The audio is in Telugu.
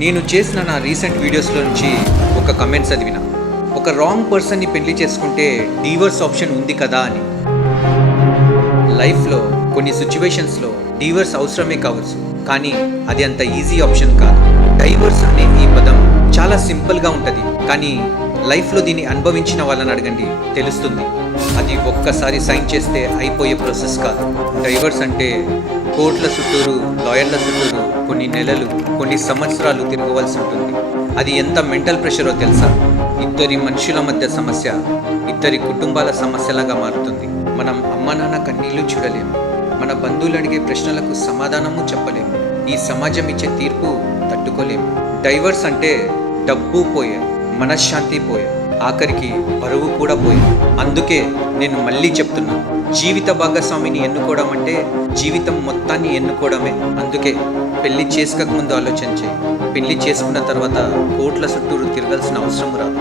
నేను చేసిన నా రీసెంట్ వీడియోస్లో నుంచి ఒక కమెంట్ చదివిన, ఒక రాంగ్ పర్సన్ని పెళ్లి చేసుకుంటే డివోర్స్ ఆప్షన్ ఉంది కదా అని. లైఫ్లో కొన్ని సిచ్యువేషన్స్లో డివోర్స్ అవసరమే కావచ్చు, కానీ అది అంత ఈజీ ఆప్షన్ కాదు. డైవర్స్ అనే ఈ పదం చాలా సింపుల్గా ఉంటుంది, కానీ లైఫ్లో దీన్ని అనుభవించిన వాళ్ళని అడగండి, తెలుస్తుంది. అది ఒక్కసారి సైన్ చేస్తే అయిపోయే ప్రాసెస్ కాదు. డైవర్స్ అంటే కోర్టుల చుట్టూరు, లాయర్ల చుట్టూరు కొన్ని నెలలు, కొన్ని సంవత్సరాలు తిరగవలసి ఉంటుంది. అది ఎంత మెంటల్ ప్రెషరో తెలుసా? ఇద్దరి మనుషుల మధ్య సమస్య ఇద్దరి కుటుంబాల సమస్యలాగా మారుతుంది. మనం అమ్మ నాన్న కన్నీళ్లు చూడలేము, మన బంధువులు అడిగే ప్రశ్నలకు సమాధానము చెప్పలేము, ఈ సమాజం ఇచ్చే తీర్పు తట్టుకోలేము. డైవర్స్ అంటే డబ్బు పోయే, మనశ్శాంతి పోయే, ఆఖరికి పరువు కూడా పోయే. అందుకే నేను మళ్ళీ చెప్తున్నా, జీవిత భాగస్వామిని ఎన్నుకోవడం అంటే జీవితం మొత్తాన్ని ఎన్నుకోవడమే. అందుకే పెళ్లి చేసుకోక ముందు ఆలోచించే, పెళ్లి చేసుకున్న తర్వాత కోట్ల చుట్టూరు తిరగాల్సిన అవసరం రాదు.